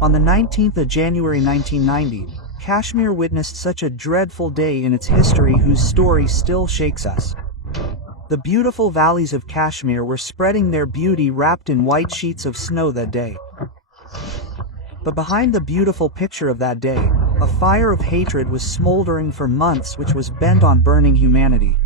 On the 19th of January 1990, Kashmir witnessed such a dreadful day in its history whose story still shakes us. The beautiful valleys of Kashmir were spreading their beauty wrapped in white sheets of snow that day. But behind the beautiful picture of that day, a fire of hatred was smoldering for months which was bent on burning humanity.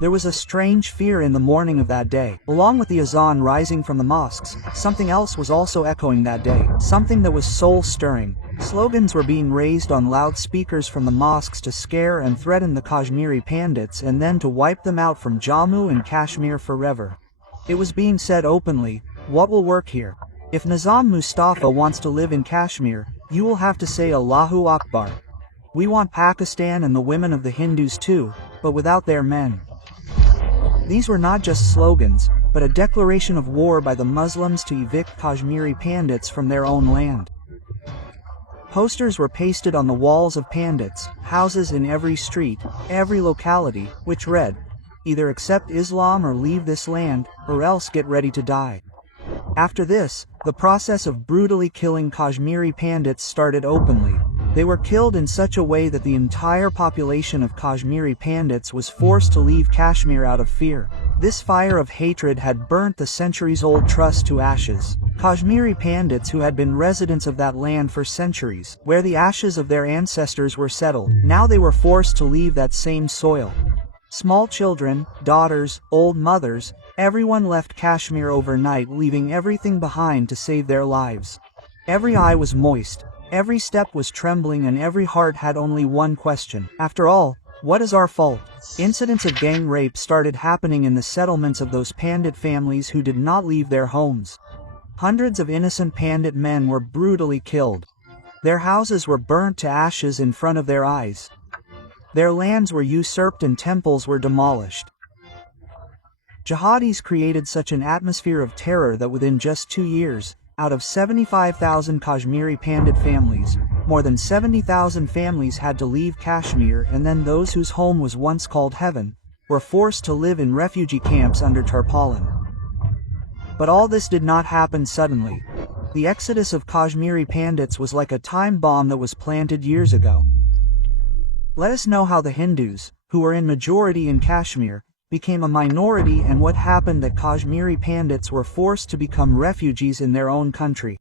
There was a strange fear in the morning of that day. Along with the azan rising from the mosques, something else was also echoing that day, something that was soul-stirring. Slogans were being raised on loudspeakers from the mosques to scare and threaten the Kashmiri Pandits and then to wipe them out from Jammu and Kashmir forever. It was being said openly, "What will work here? If Nizam Mustafa wants to live in Kashmir, you will have to say Allahu Akbar. We want Pakistan and the women of the Hindus too, but without their men." These were not just slogans, but a declaration of war by the Muslims to evict Kashmiri Pandits from their own land. Posters were pasted on the walls of Pandits' houses in every street, every locality, which read, "Either accept Islam or leave this land, or else get ready to die." After this, the process of brutally killing Kashmiri Pandits started openly. They were killed in such a way that the entire population of Kashmiri Pandits was forced to leave Kashmir out of fear. This fire of hatred had burnt the centuries-old trust to ashes. Kashmiri Pandits who had been residents of that land for centuries, where the ashes of their ancestors were settled, now they were forced to leave that same soil. Small children, daughters, old mothers, everyone left Kashmir overnight, leaving everything behind to save their lives. Every eye was moist, every step was trembling, and every heart had only one question. After all, what is our fault? Incidents of gang rape started happening in the settlements of those Pandit families who did not leave their homes. Hundreds of innocent Pandit men were brutally killed. Their houses were burnt to ashes in front of their eyes. Their lands were usurped and temples were demolished. Jihadis created such an atmosphere of terror that within just 2 years, out of 75,000 Kashmiri Pandit families, more than 70,000 families had to leave Kashmir, and then those whose home was once called heaven, were forced to live in refugee camps under tarpaulin. But all this did not happen suddenly. The exodus of Kashmiri Pandits was like a time bomb that was planted years ago. Let us know how the Hindus, who were in majority in Kashmir, became a minority, and what happened that Kashmiri Pandits were forced to become refugees in their own country.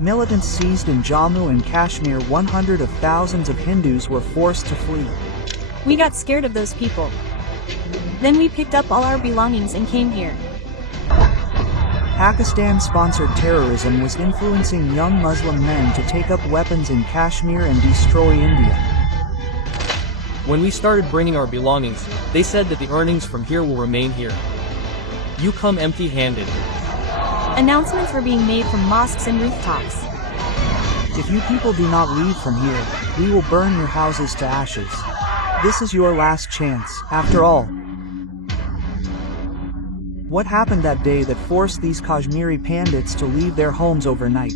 Militants seized in Jammu and Kashmir. Hundreds of thousands of Hindus were forced to flee. We got scared of those people. Then we picked up all our belongings and came here. Pakistan-sponsored terrorism was influencing young Muslim men to take up weapons in Kashmir and destroy India. When we started bringing our belongings, they said that the earnings from here will remain here. You come empty-handed. Announcements were being made from mosques and rooftops. If you people do not leave from here, we will burn your houses to ashes. This is your last chance, after all. What happened that day that forced these Kashmiri Pandits to leave their homes overnight?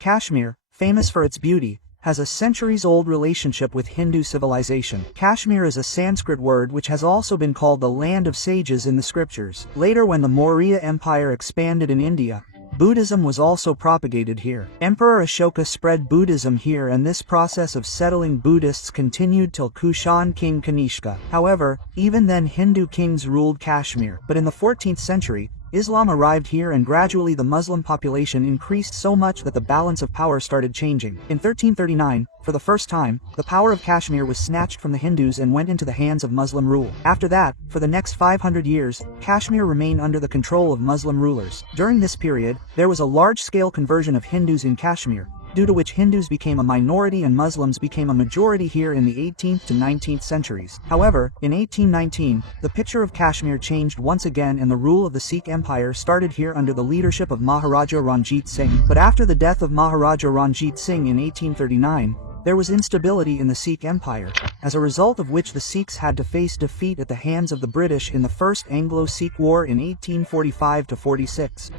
Kashmir, famous for its beauty, has a centuries-old relationship with Hindu civilization. Kashmir is a Sanskrit word which has also been called the land of sages in the scriptures. Later, when the Maurya Empire expanded in India, Buddhism was also propagated here. Emperor Ashoka spread Buddhism here, and this process of settling Buddhists continued till Kushan king Kanishka. However, even then Hindu kings ruled Kashmir. But in the 14th century, Islam arrived here, and gradually the Muslim population increased so much that the balance of power started changing. In 1339, for the first time, the power of Kashmir was snatched from the Hindus and went into the hands of Muslim rule. After that, for the next 500 years, Kashmir remained under the control of Muslim rulers. During this period, there was a large-scale conversion of Hindus in Kashmir, due to which Hindus became a minority and Muslims became a majority here in the 18th to 19th centuries. However, in 1819, the picture of Kashmir changed once again, and the rule of the Sikh Empire started here under the leadership of Maharaja Ranjit Singh. But after the death of Maharaja Ranjit Singh in 1839, there was instability in the Sikh Empire, as a result of which the Sikhs had to face defeat at the hands of the British in the First Anglo-Sikh War in 1845-46.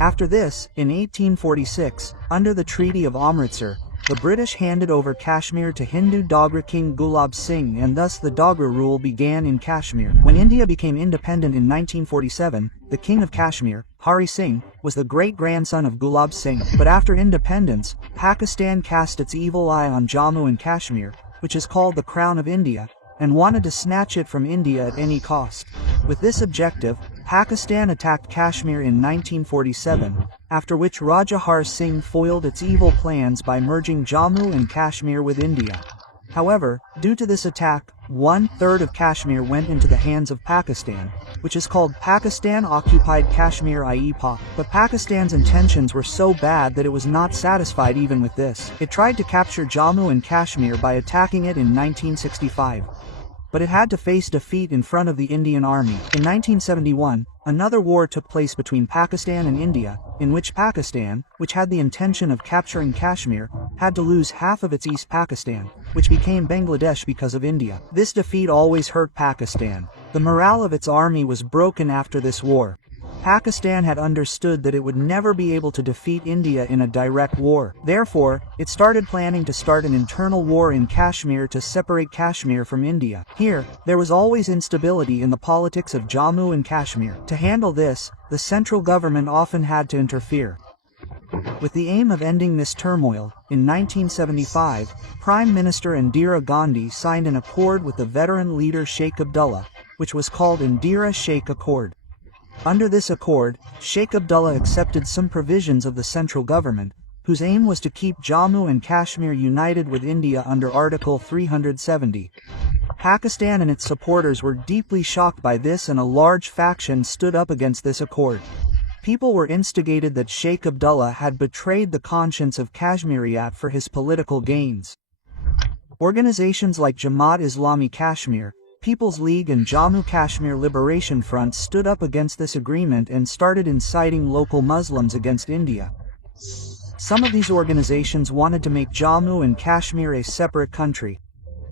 After this, in 1846, under the Treaty of Amritsar, the British handed over Kashmir to Hindu Dogra King Gulab Singh, and thus the Dogra rule began in Kashmir. When India became independent in 1947, the King of Kashmir, Hari Singh, was the great-grandson of Gulab Singh. But after independence, Pakistan cast its evil eye on Jammu and Kashmir, which is called the Crown of India, and wanted to snatch it from India at any cost. With this objective, Pakistan attacked Kashmir in 1947, after which Raja Har Singh foiled its evil plans by merging Jammu and Kashmir with India. However, due to this attack, 1/3 of Kashmir went into the hands of Pakistan, which is called Pakistan-occupied Kashmir i.e. Pak. But Pakistan's intentions were so bad that it was not satisfied even with this. It tried to capture Jammu and Kashmir by attacking it in 1965. But it had to face defeat in front of the Indian Army. In 1971, another war took place between Pakistan and India, in which Pakistan, which had the intention of capturing Kashmir, had to lose half of its East Pakistan, which became Bangladesh because of India. This defeat always hurt Pakistan. The morale of its army was broken after this war. Pakistan had understood that it would never be able to defeat India in a direct war. Therefore, it started planning to start an internal war in Kashmir to separate Kashmir from India. Here, there was always instability in the politics of Jammu and Kashmir. To handle this, the central government often had to interfere. With the aim of ending this turmoil, in 1975, Prime Minister Indira Gandhi signed an accord with the veteran leader Sheikh Abdullah, which was called Indira Sheikh Accord. Under this accord, Sheikh Abdullah accepted some provisions of the central government, whose aim was to keep Jammu and Kashmir united with India under Article 370. Pakistan and its supporters were deeply shocked by this, and a large faction stood up against this accord. People were instigated that Sheikh Abdullah had betrayed the conscience of Kashmiriyat for his political gains. Organizations like Jamaat-e-Islami Kashmir, People's League and Jammu Kashmir Liberation Front stood up against this agreement and started inciting local Muslims against India. Some of these organizations wanted to make Jammu and Kashmir a separate country,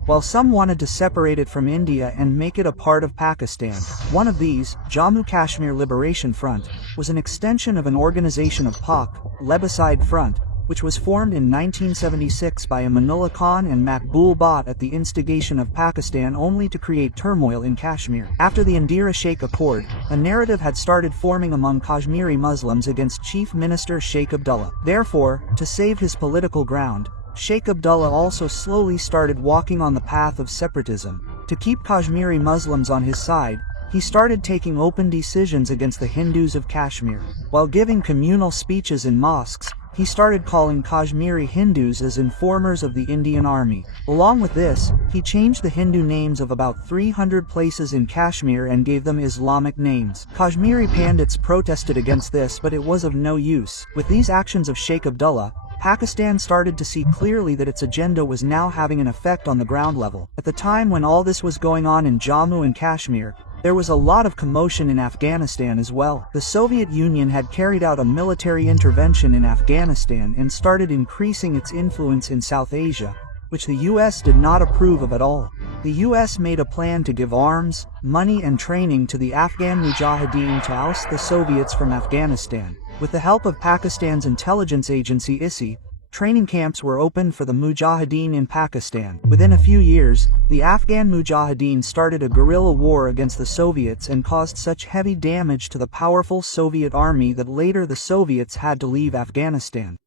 while some wanted to separate it from India and make it a part of Pakistan. One of these, Jammu Kashmir Liberation Front, was an extension of an organization of Pak, Lebaside Front, which was formed in 1976 by Amanullah Khan and Makbul Bhatt at the instigation of Pakistan, only to create turmoil in Kashmir. After the Indira Sheikh Accord, a narrative had started forming among Kashmiri Muslims against Chief Minister Sheikh Abdullah. Therefore, to save his political ground, Sheikh Abdullah also slowly started walking on the path of separatism. To keep Kashmiri Muslims on his side, he started taking open decisions against the Hindus of Kashmir. While giving communal speeches in mosques, he started calling Kashmiri Hindus as informers of the Indian Army. Along with this, he changed the Hindu names of about 300 places in Kashmir and gave them Islamic names. Kashmiri Pandits protested against this, but it was of no use. With these actions of Sheikh Abdullah, Pakistan started to see clearly that its agenda was now having an effect on the ground level. At the time when all this was going on in Jammu and Kashmir, there was a lot of commotion in Afghanistan as well. The Soviet Union had carried out a military intervention in Afghanistan and started increasing its influence in South Asia, which the US did not approve of at all. The US made a plan to give arms, money and training to the Afghan Mujahideen to oust the Soviets from Afghanistan. With the help of Pakistan's intelligence agency ISI, training camps were opened for the Mujahideen in Pakistan. Within a few years, the Afghan Mujahideen started a guerrilla war against the Soviets and caused such heavy damage to the powerful Soviet army that later the Soviets had to leave Afghanistan.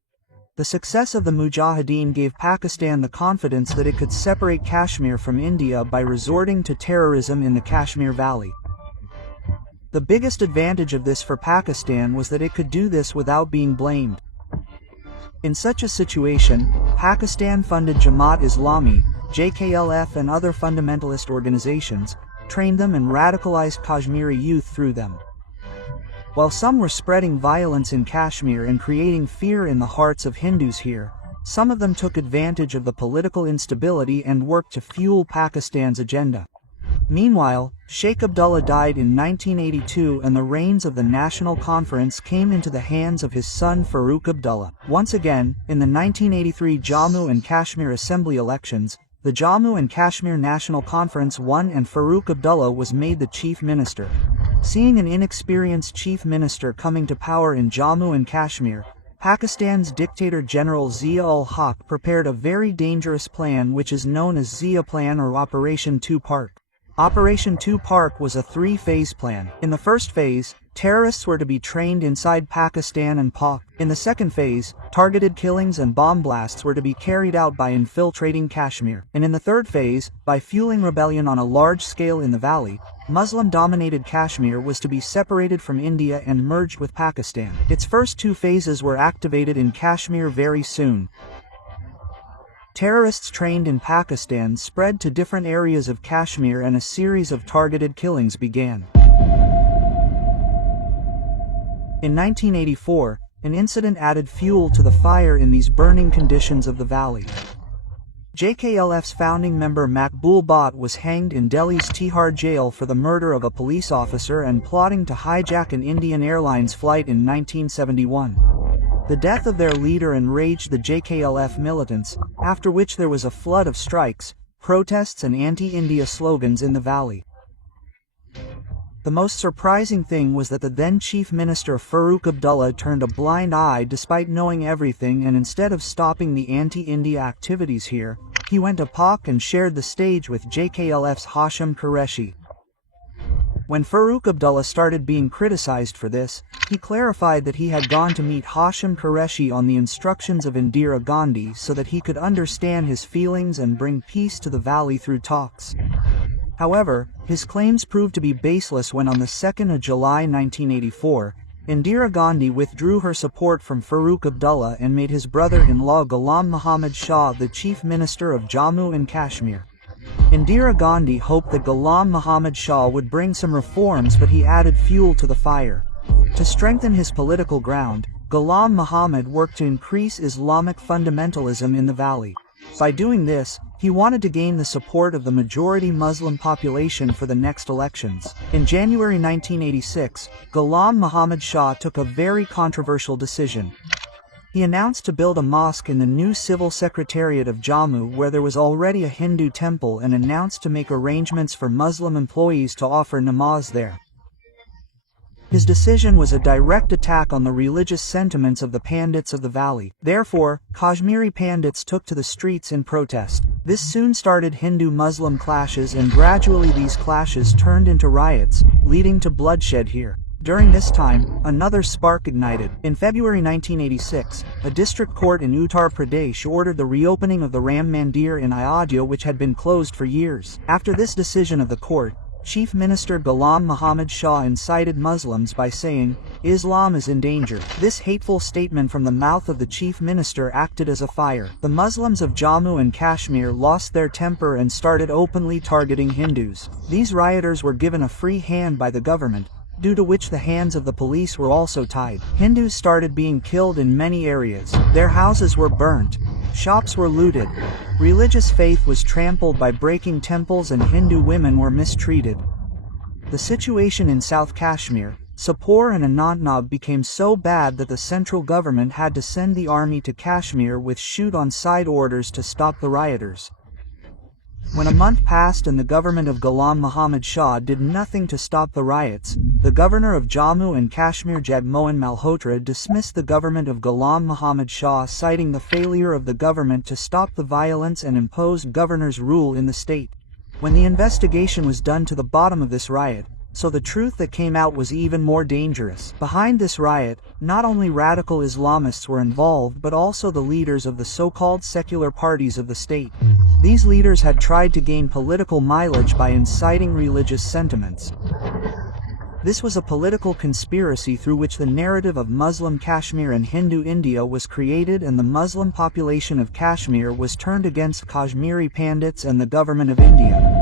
The success of the Mujahideen gave Pakistan the confidence that it could separate Kashmir from India by resorting to terrorism in the Kashmir Valley. The biggest advantage of this for Pakistan was that it could do this without being blamed. In such a situation, Pakistan funded Jamaat-e-Islami, JKLF and other fundamentalist organizations, trained them and radicalized Kashmiri youth through them. While some were spreading violence in Kashmir and creating fear in the hearts of Hindus here, some of them took advantage of the political instability and worked to fuel Pakistan's agenda. Meanwhile, Sheikh Abdullah died in 1982 and the reins of the National Conference came into the hands of his son Farooq Abdullah. Once again, in the 1983 Jammu and Kashmir Assembly elections, the Jammu and Kashmir National Conference won and Farooq Abdullah was made the chief minister. Seeing an inexperienced chief minister coming to power in Jammu and Kashmir, Pakistan's dictator General Zia-ul-Haq prepared a very dangerous plan which is known as Zia Plan or Operation Two Park. Operation Two Park was a three-phase plan. In the first phase, terrorists were to be trained inside Pakistan and Pak. In the second phase, targeted killings and bomb blasts were to be carried out by infiltrating Kashmir. And in the third phase, by fueling rebellion on a large scale in the valley, Muslim-dominated Kashmir was to be separated from India and merged with Pakistan. Its first two phases were activated in Kashmir very soon. Terrorists trained in Pakistan spread to different areas of Kashmir and a series of targeted killings began. In 1984, an incident added fuel to the fire in these burning conditions of the valley. JKLF's founding member Makbul Bhatt was hanged in Delhi's Tihar jail for the murder of a police officer and plotting to hijack an Indian Airlines flight in 1971. The death of their leader enraged the JKLF militants, after which there was a flood of strikes, protests and anti-India slogans in the valley. The most surprising thing was that the then Chief Minister Farooq Abdullah turned a blind eye despite knowing everything, and instead of stopping the anti-India activities here, he went to Pak and shared the stage with JKLF's Hashim Qureshi. When Farooq Abdullah started being criticized for this, he clarified that he had gone to meet Hashim Qureshi on the instructions of Indira Gandhi so that he could understand his feelings and bring peace to the valley through talks. However, his claims proved to be baseless when on the 2nd of July 1984, Indira Gandhi withdrew her support from Farooq Abdullah and made his brother-in-law Ghulam Muhammad Shah the Chief Minister of Jammu and Kashmir. Indira Gandhi hoped that Ghulam Muhammad Shah would bring some reforms, but he added fuel to the fire. To strengthen his political ground, Ghulam Muhammad worked to increase Islamic fundamentalism in the valley. By doing this, he wanted to gain the support of the majority Muslim population for the next elections. In January 1986, Ghulam Muhammad Shah took a very controversial decision. He announced to build a mosque in the new civil secretariat of Jammu where there was already a Hindu temple, and announced to make arrangements for Muslim employees to offer namaz there. His decision was a direct attack on the religious sentiments of the Pandits of the valley. Therefore, Kashmiri Pandits took to the streets in protest. This soon started Hindu-Muslim clashes, and gradually these clashes turned into riots, leading to bloodshed here. During this time, another spark ignited. In February 1986, a district court in Uttar Pradesh ordered the reopening of the Ram Mandir in Ayodhya, which had been closed for years. After this decision of the court, Chief Minister Ghulam Muhammad Shah incited Muslims by saying, "Islam is in danger." This hateful statement from the mouth of the Chief Minister acted as a fire. The Muslims of Jammu and Kashmir lost their temper and started openly targeting Hindus. These rioters were given a free hand by the government, due to which the hands of the police were also tied. Hindus started being killed in many areas. Their houses were burnt. Shops were looted. Religious faith was trampled by breaking temples, and Hindu women were mistreated. The situation in South Kashmir, Sopore and Anantnag became so bad that the central government had to send the army to Kashmir with shoot-on-sight orders to stop the rioters. When a month passed and the government of Ghulam Muhammad Shah did nothing to stop the riots, the governor of Jammu and Kashmir Jagmohan Malhotra dismissed the government of Ghulam Muhammad Shah, citing the failure of the government to stop the violence and impose governor's rule in the state. When the investigation was done to the bottom of this riot, so the truth that came out was even more dangerous. Behind this riot, not only radical Islamists were involved but also the leaders of the so-called secular parties of the state. These leaders had tried to gain political mileage by inciting religious sentiments. This was a political conspiracy through which the narrative of Muslim Kashmir and Hindu India was created, and the Muslim population of Kashmir was turned against Kashmiri Pandits and the government of India.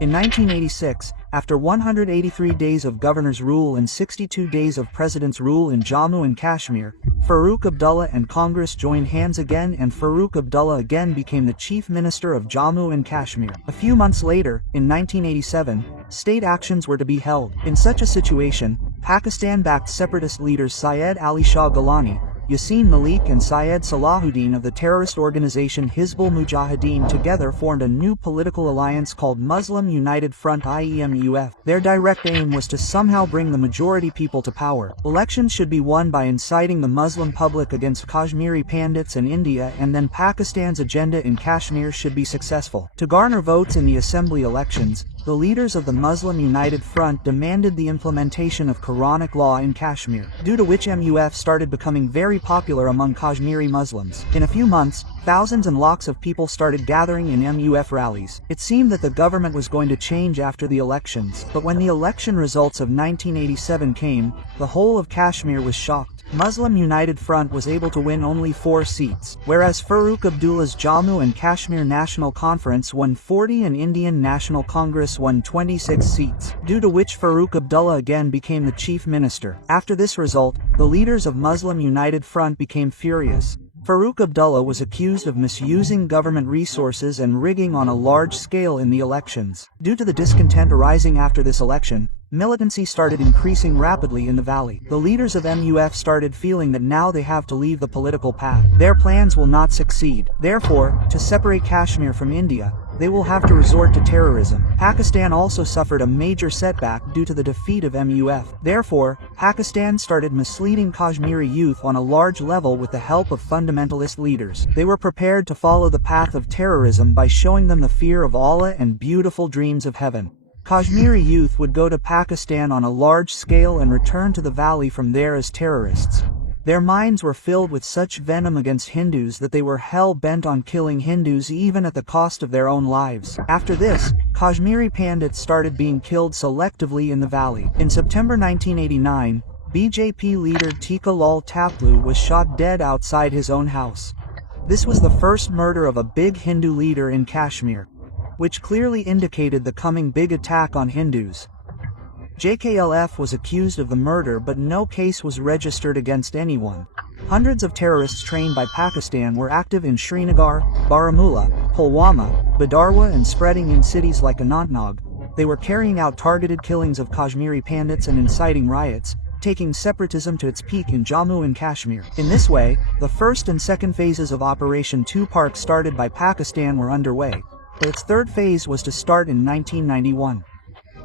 In 1986, after 183 days of governor's rule and 62 days of president's rule in Jammu and Kashmir, Farooq Abdullah and Congress joined hands again, and Farooq Abdullah again became the chief minister of Jammu and Kashmir. A few months later, in 1987, state actions were to be held. In such a situation, Pakistan-backed separatist leaders Syed Ali Shah Gilani, Yassin Malik and Syed Salahuddin of the terrorist organization Hizbul Mujahideen together formed a new political alliance called Muslim United Front IEMUF. Their direct aim was to somehow bring the majority people to power. Elections should be won by inciting the Muslim public against Kashmiri Pandits and India, and then Pakistan's agenda in Kashmir should be successful. To garner votes in the assembly elections, the leaders of the Muslim United Front demanded the implementation of Quranic law in Kashmir, due to which MUF started becoming very popular among Kashmiri Muslims. In a few months, thousands and lakhs of people started gathering in MUF rallies. It seemed that the government was going to change after the elections, but when the election results of 1987 came, the whole of Kashmir was shocked. Muslim United Front was able to win only 4 seats, whereas Farooq Abdullah's Jammu and Kashmir National Conference won 40 and Indian National Congress won 26 seats, due to which Farooq Abdullah again became the chief minister. After this result, the leaders of Muslim United Front became furious. Farooq Abdullah was accused of misusing government resources and rigging on a large scale in the elections. Due to the discontent arising after this election, militancy started increasing rapidly in the valley. The leaders of MUF started feeling that now they have to leave the political path. Their plans will not succeed. Therefore, to separate Kashmir from India, they will have to resort to terrorism. Pakistan also suffered a major setback due to the defeat of MUF. Therefore, Pakistan started misleading Kashmiri youth on a large level with the help of fundamentalist leaders. They were prepared to follow the path of terrorism by showing them the fear of Allah and beautiful dreams of heaven. Kashmiri youth would go to Pakistan on a large scale and return to the valley from there as terrorists. Their minds were filled with such venom against Hindus that they were hell-bent on killing Hindus even at the cost of their own lives. After this, Kashmiri Pandits started being killed selectively in the valley. In September 1989, BJP leader Tika Lal Taplu was shot dead outside his own house. This was the first murder of a big Hindu leader in Kashmir, which clearly indicated the coming big attack on Hindus. JKLF was accused of the murder, but no case was registered against anyone. Hundreds of terrorists trained by Pakistan were active in Srinagar, Baramulla, Pulwama, Badarwa and spreading in cities like Anantnag. They were carrying out targeted killings of Kashmiri Pandits and inciting riots, taking separatism to its peak in Jammu and Kashmir. In this way, the first and second phases of Operation Two Park started by Pakistan were underway, but its third phase was to start in 1991.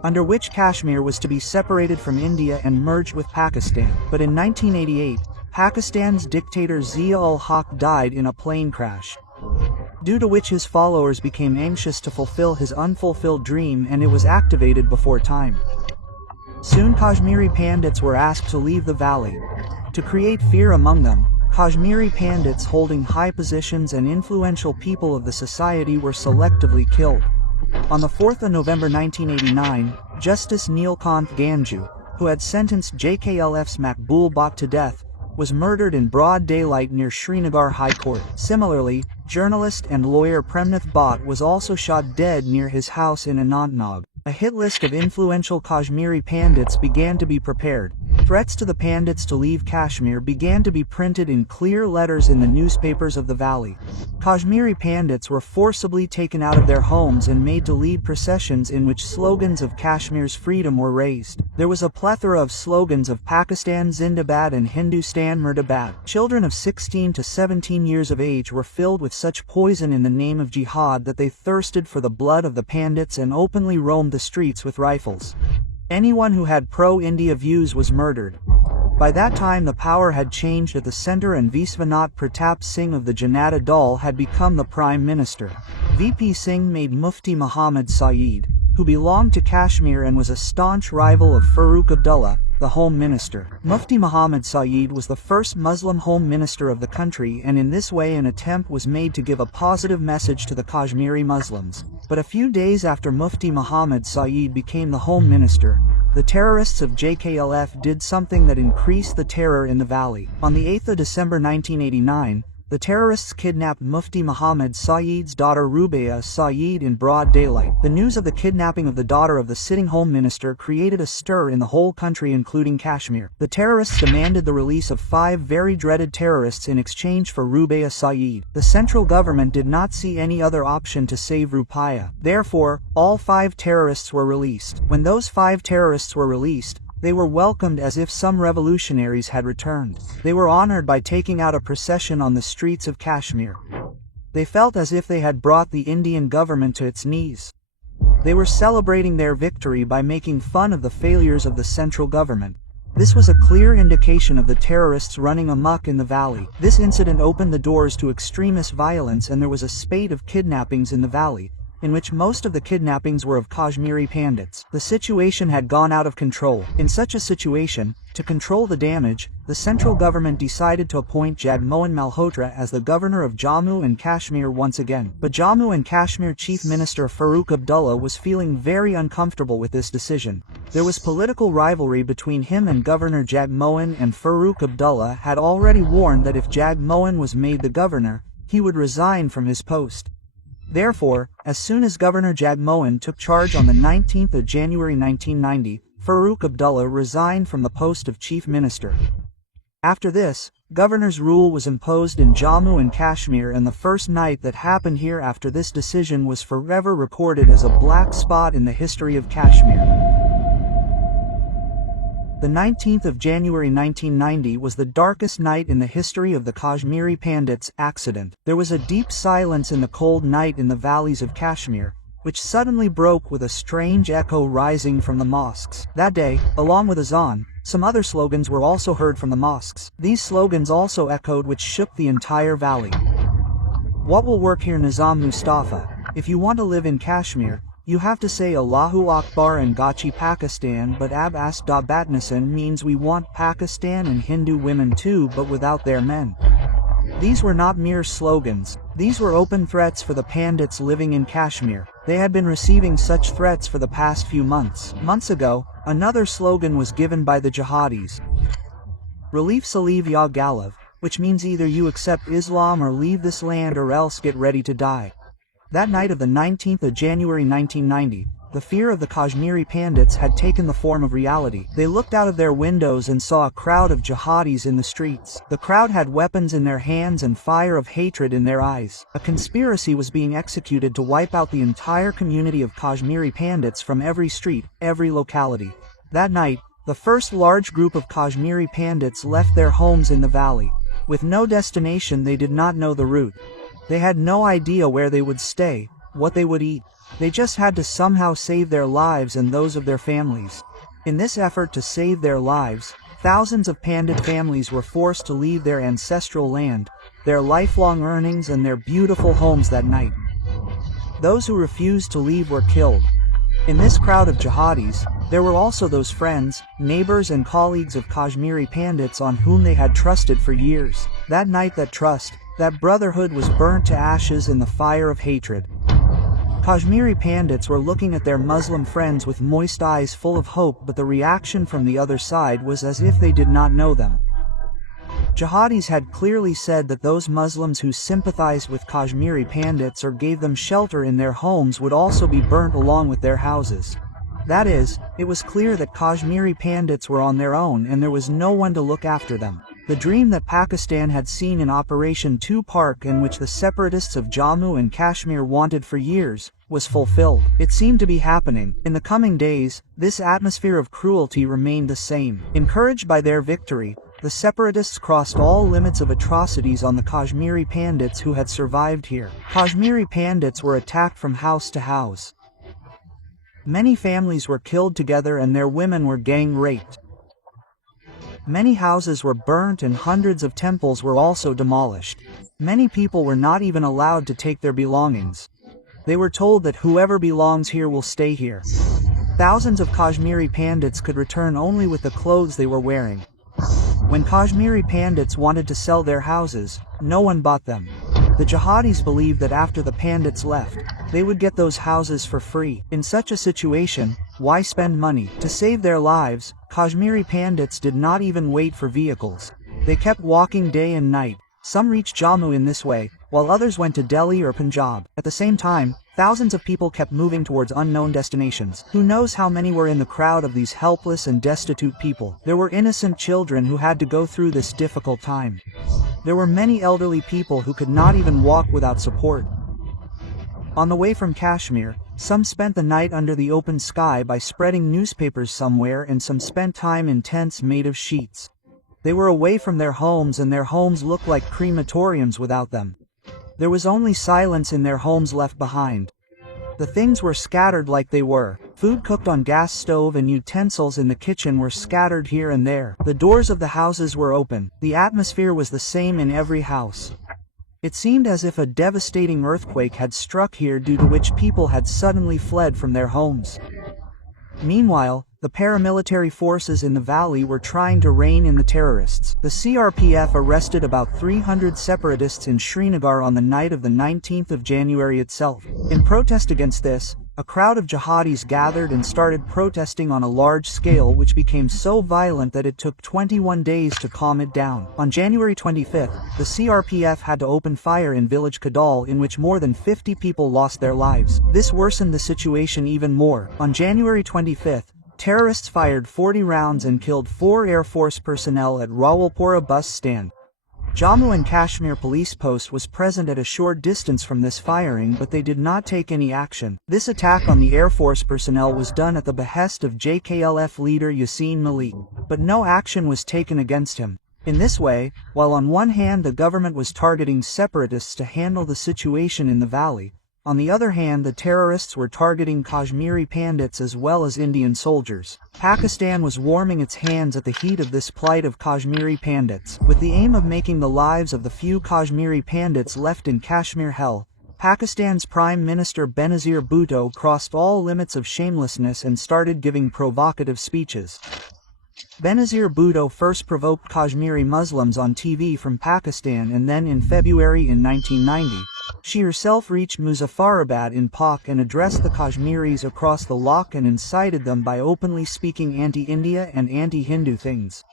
Under which Kashmir was to be separated from India and merged with Pakistan. But in 1988, Pakistan's dictator Zia-ul-Haq died in a plane crash, due to which his followers became anxious to fulfill his unfulfilled dream, and it was activated before time. Soon Kashmiri Pandits were asked to leave the valley. To create fear among them, Kashmiri Pandits holding high positions and influential people of the society were selectively killed. On the 4th of November 1989, Justice Neelkant Ganju, who had sentenced JKLF's Makbul Bhatt to death, was murdered in broad daylight near Srinagar High Court. Similarly, journalist and lawyer Premnath Bhatt was also shot dead near his house in Anantnag. A hit list of influential Kashmiri Pandits began to be prepared. Threats to the Pandits to leave Kashmir began to be printed in clear letters in the newspapers of the valley. Kashmiri Pandits were forcibly taken out of their homes and made to lead processions in which slogans of Kashmir's freedom were raised. There was a plethora of slogans of Pakistan Zindabad and Hindustan Murdabad. Children of 16 to 17 years of age were filled with such poison in the name of jihad that they thirsted for the blood of the Pandits and openly roamed the streets with rifles. Anyone who had pro-India views was murdered. By that time the power had changed at the center and Viswanath Pratap Singh of the Janata Dal had become the Prime Minister. VP Singh made Mufti Muhammad Saeed, who belonged to Kashmir and was a staunch rival of Farooq Abdullah, the Home Minister. Mufti Muhammad Saeed was the first Muslim Home Minister of the country, and in this way an attempt was made to give a positive message to the Kashmiri Muslims. But a few days after Mufti Muhammad Saeed became the Home Minister, the terrorists of JKLF did something that increased the terror in the valley. On the 8th of December 1989, the terrorists kidnapped Mufti Muhammad Saeed's daughter Rubeya Saeed in broad daylight. The news of the kidnapping of the daughter of the sitting Home Minister created a stir in the whole country, including Kashmir. The terrorists demanded the release of 5 very dreaded terrorists in exchange for Rubeya Saeed. The central government did not see any other option to save Rupeya. Therefore, all 5 terrorists were released. When those 5 terrorists were released, They were welcomed as if some revolutionaries had returned. They were honored by taking out a procession on the streets of Kashmir. They felt as if they had brought the Indian government to its knees. They were celebrating their victory by making fun of the failures of the central government. This was a clear indication of the terrorists running amok in the valley. This incident opened the doors to extremist violence, and there was a spate of kidnappings in the valley, in which most of the kidnappings were of Kashmiri Pandits. The situation had gone out of control. In such a situation, to control the damage, the central government decided to appoint Jagmohan Malhotra as the governor of Jammu and Kashmir once again. But Jammu and Kashmir Chief Minister Farooq Abdullah was feeling very uncomfortable with this decision. There was political rivalry between him and Governor Jagmohan, and Farooq Abdullah had already warned that if Jagmohan was made the governor, he would resign from his post. Therefore, as soon as Governor Jagmohan took charge on the 19th of January 1990, Farooq Abdullah resigned from the post of Chief Minister. After this, governor's rule was imposed in Jammu and Kashmir, and the first night that happened here after this decision was forever recorded as a black spot in the history of Kashmir. The 19th of January 1990 was the darkest night in the history of the Kashmiri Pandits accident. There was a deep silence in the cold night in the valleys of Kashmir, which suddenly broke with a strange echo rising from the mosques. That day, along with azan, some other slogans were also heard from the mosques. These slogans also echoed, which shook the entire valley. What will work here, Nizam Mustafa? If you want to live in Kashmir, you have to say Allahu Akbar and Gachi Pakistan, but Abbas Batnisan means we want Pakistan and Hindu women too, but without their men. These were not mere slogans. These were open threats for the Pandits living in Kashmir. They had been receiving such threats for the past few months. Months ago, another slogan was given by the jihadis. Relief Saliv Ya Galav, which means either you accept Islam or leave this land or else get ready to die. That night of the 19th of January 1990, the fear of the Kashmiri Pandits had taken the form of reality. They looked out of their windows and saw a crowd of jihadis in the streets. The crowd had weapons in their hands and fire of hatred in their eyes. A conspiracy was being executed to wipe out the entire community of Kashmiri Pandits from every street, every locality. That night, the first large group of Kashmiri Pandits left their homes in the valley. With no destination, they did not know the route. They had no idea where they would stay, what they would eat. They just had to somehow save their lives and those of their families. In this effort to save their lives, thousands of Pandit families were forced to leave their ancestral land, their lifelong earnings and their beautiful homes that night. Those who refused to leave were killed. In this crowd of jihadis, there were also those friends, neighbors and colleagues of Kashmiri Pandits on whom they had trusted for years. That night, that trust, that brotherhood was burnt to ashes in the fire of hatred. Kashmiri Pandits were looking at their Muslim friends with moist eyes full of hope, but the reaction from the other side was as if they did not know them. Jihadis had clearly said that those Muslims who sympathized with Kashmiri Pandits or gave them shelter in their homes would also be burnt along with their houses. That is, it was clear that Kashmiri Pandits were on their own and there was no one to look after them. The dream that Pakistan had seen in Operation 2 Park, and which the separatists of Jammu and Kashmir wanted for years, was fulfilled. It seemed to be happening. In the coming days, this atmosphere of cruelty remained the same. Encouraged by their victory, the separatists crossed all limits of atrocities on the Kashmiri Pandits who had survived here. Kashmiri Pandits were attacked from house to house. Many families were killed together and their women were gang raped. Many houses were burnt and hundreds of temples were also demolished. Many people were not even allowed to take their belongings. They were told that whoever belongs here will stay here. Thousands of Kashmiri Pandits could return only with the clothes they were wearing. When Kashmiri Pandits wanted to sell their houses, no one bought them. The jihadis believed that after the Pandits left, they would get those houses for free. In such a situation, why spend money? To save their lives, Kashmiri Pandits did not even wait for vehicles. They kept walking day and night. Some reached Jammu in this way, while others went to Delhi or Punjab. At the same time, thousands of people kept moving towards unknown destinations. Who knows how many were in the crowd of these helpless and destitute people? There were innocent children who had to go through this difficult time. There were many elderly people who could not even walk without support. On the way from Kashmir, Some spent the night under the open sky by spreading newspapers somewhere, and some spent time in tents made of sheets. They were away from their homes, and their homes looked like crematoriums without them. There was only silence in their homes left behind. The things were scattered like they were. Food cooked on gas stove and utensils in the kitchen were scattered here and there. The doors of the houses were open. The atmosphere was the same in every house. It seemed as if a devastating earthquake had struck here, due to which people had suddenly fled from their homes. Meanwhile, the paramilitary forces in the valley were trying to rein in the terrorists. The CRPF arrested about 300 separatists in Srinagar on the night of the 19th of January itself. In protest against this, a crowd of jihadis gathered and started protesting on a large scale, which became so violent that it took 21 days to calm it down. On January 25th, the CRPF had to open fire in village Kadal, in which more than 50 people lost their lives. This worsened the situation even more. On January 25th, terrorists fired 40 rounds and killed 4 Air Force personnel at Rawalpura bus stand. Jammu and Kashmir police post was present at a short distance from this firing, but they did not take any action. This attack on the Air Force personnel was done at the behest of JKLF leader Yasin Malik, but no action was taken against him. In this way, while on one hand the government was targeting separatists to handle the situation in the valley, on the other hand the terrorists were targeting Kashmiri Pandits as well as Indian soldiers. Pakistan was warming its hands at the heat of this plight of Kashmiri Pandits. With the aim of making the lives of the few Kashmiri Pandits left in Kashmir hell, Pakistan's Prime Minister Benazir Bhutto crossed all limits of shamelessness and started giving provocative speeches. Benazir Bhutto first provoked Kashmiri Muslims on TV from Pakistan, and then in February in 1990, she herself reached Muzaffarabad in Pak and addressed the Kashmiris across the loch and incited them by openly speaking anti-India and anti-Hindu things.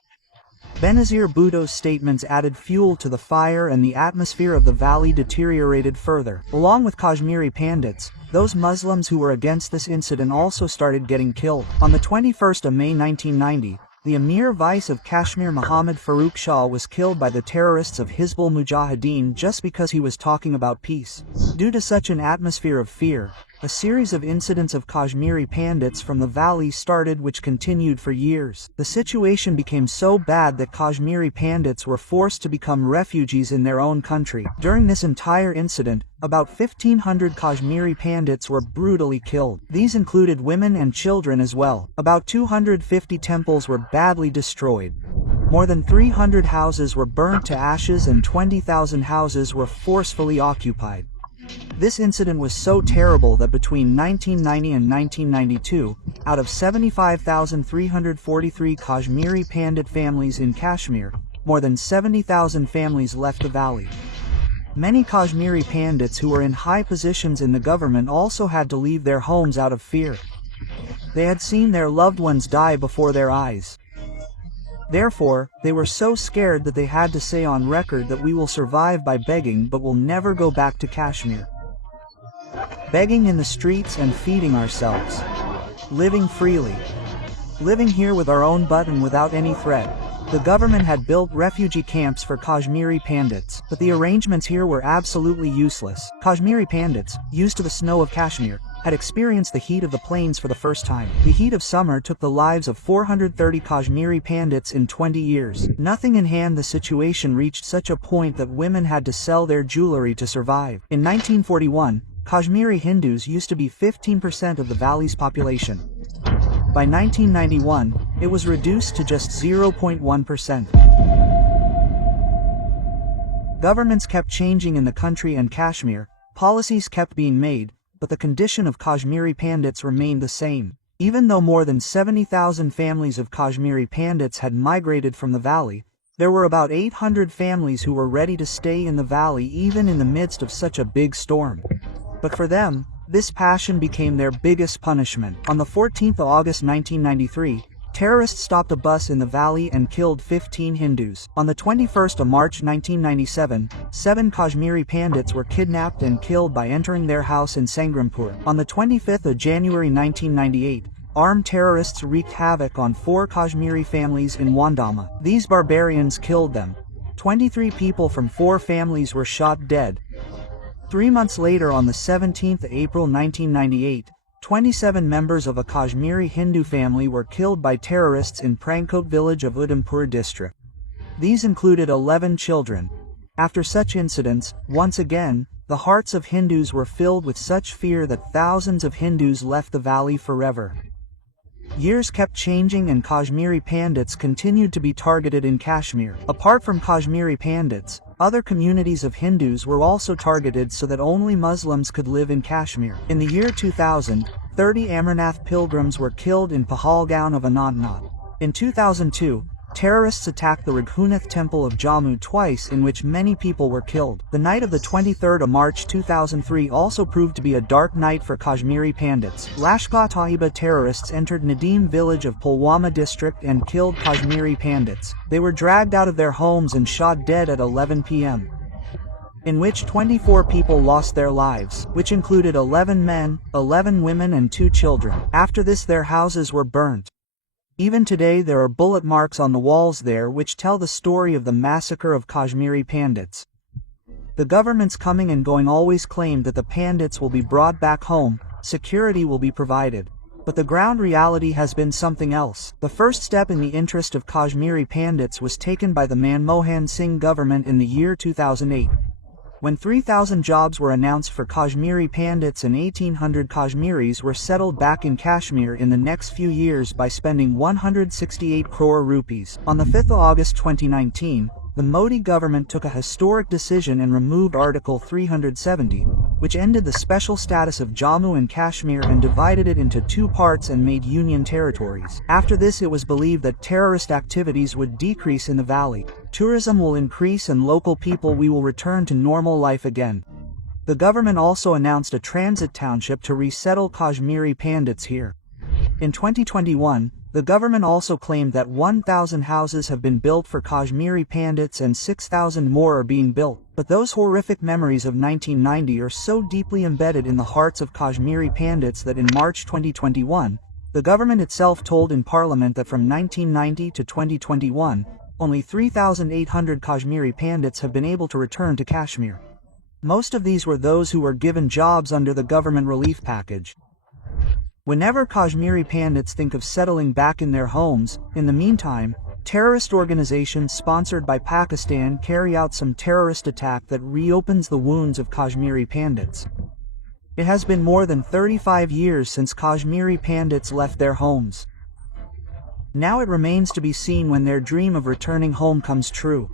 Benazir Bhutto's statements added fuel to the fire, and the atmosphere of the valley deteriorated further. Along with Kashmiri Pandits, those Muslims who were against this incident also started getting killed. On the 21st of May 1990, the Emir Vice of Kashmir Muhammad Farooq Shah was killed by the terrorists of Hizbul Mujahideen just because he was talking about peace. Due to such an atmosphere of fear, a series of incidents of Kashmiri Pandits from the valley started, which continued for years. The situation became so bad that Kashmiri Pandits were forced to become refugees in their own country. During this entire incident, about 1,500 Kashmiri Pandits were brutally killed. These included women and children as well. About 250 temples were badly destroyed. More than 300 houses were burnt to ashes, and 20,000 houses were forcefully occupied. This incident was so terrible that between 1990 and 1992, out of 75,343 Kashmiri Pandit families in Kashmir, more than 70,000 families left the valley. Many Kashmiri Pandits who were in high positions in the government also had to leave their homes out of fear. They had seen their loved ones die before their eyes. Therefore, they were so scared that they had to say on record that we will survive by begging but will never go back to Kashmir. Begging in the streets and feeding ourselves. Living freely. Living here with our own button without any threat. The government had built refugee camps for Kashmiri Pandits, but the arrangements here were absolutely useless. Kashmiri Pandits, used to the snow of Kashmir, had experienced the heat of the plains for the first time. The heat of summer took the lives of 430 Kashmiri Pandits in 20 years. Nothing in hand, the situation reached such a point that women had to sell their jewelry to survive. In 1941, Kashmiri Hindus used to be 15% of the valley's population. By 1991, it was reduced to just 0.1%. Governments kept changing in the country and Kashmir, policies kept being made, but the condition of Kashmiri Pandits remained the same. Even though more than 70,000 families of Kashmiri Pandits had migrated from the valley, there were about 800 families who were ready to stay in the valley even in the midst of such a big storm. But for them, this passion became their biggest punishment. On the 14th of August 1993, terrorists stopped a bus in the valley and killed 15 Hindus. On the 21st of March 1997, 7 Kashmiri Pandits were kidnapped and killed by entering their house in Sangrampur. On the 25th of January 1998, armed terrorists wreaked havoc on 4 Kashmiri families in Wandama. These barbarians killed them. 23 people from 4 families were shot dead. 3 months later, on the 17th of April 1998, 27 members of a Kashmiri Hindu family were killed by terrorists in Prankot village of Udhampur district. These included 11 children. After such incidents, once again, the hearts of Hindus were filled with such fear that thousands of Hindus left the valley forever. Years kept changing and Kashmiri Pandits continued to be targeted in Kashmir. Apart from Kashmiri Pandits, other communities of Hindus were also targeted so that only Muslims could live in Kashmir. In the year 2000, 30 Amarnath pilgrims were killed in Pahalgaon of Anantnag. In 2002, terrorists attacked the Raghunath temple of Jammu twice, in which many people were killed. The night of the 23rd of March 2003 also proved to be a dark night for Kashmiri Pandits. Lashkar-e-Taiba terrorists entered Nadim village of Pulwama district and killed Kashmiri Pandits. They were dragged out of their homes and shot dead at 11 p.m. in which 24 people lost their lives, which included 11 men, 11 women and 2 children. After this, their houses were burnt. Even today there are bullet marks on the walls there which tell the story of the massacre of Kashmiri Pandits. The governments coming and going always claim that the Pandits will be brought back home, security will be provided. But the ground reality has been something else. The first step in the interest of Kashmiri Pandits was taken by the Manmohan Singh government in the year 2008. When 3,000 jobs were announced for Kashmiri Pandits and 1,800 Kashmiris were settled back in Kashmir in the next few years by spending 168 crore rupees. On the 5th of August 2019, the Modi government took a historic decision and removed Article 370, which ended the special status of Jammu and Kashmir and divided it into 2 parts and made union territories. After this, it was believed that terrorist activities would decrease in the valley. Tourism will increase and local people will return to normal life again. The government also announced a transit township to resettle Kashmiri Pandits here. In 2021, the government also claimed that 1,000 houses have been built for Kashmiri Pandits and 6,000 more are being built. But those horrific memories of 1990 are so deeply embedded in the hearts of Kashmiri Pandits that in March 2021, the government itself told in Parliament that from 1990 to 2021, only 3,800 Kashmiri Pandits have been able to return to Kashmir. Most of these were those who were given jobs under the government relief package. Whenever Kashmiri Pandits think of settling back in their homes, in the meantime, terrorist organizations sponsored by Pakistan carry out some terrorist attack that reopens the wounds of Kashmiri Pandits. It has been more than 35 years since Kashmiri Pandits left their homes. Now it remains to be seen when their dream of returning home comes true.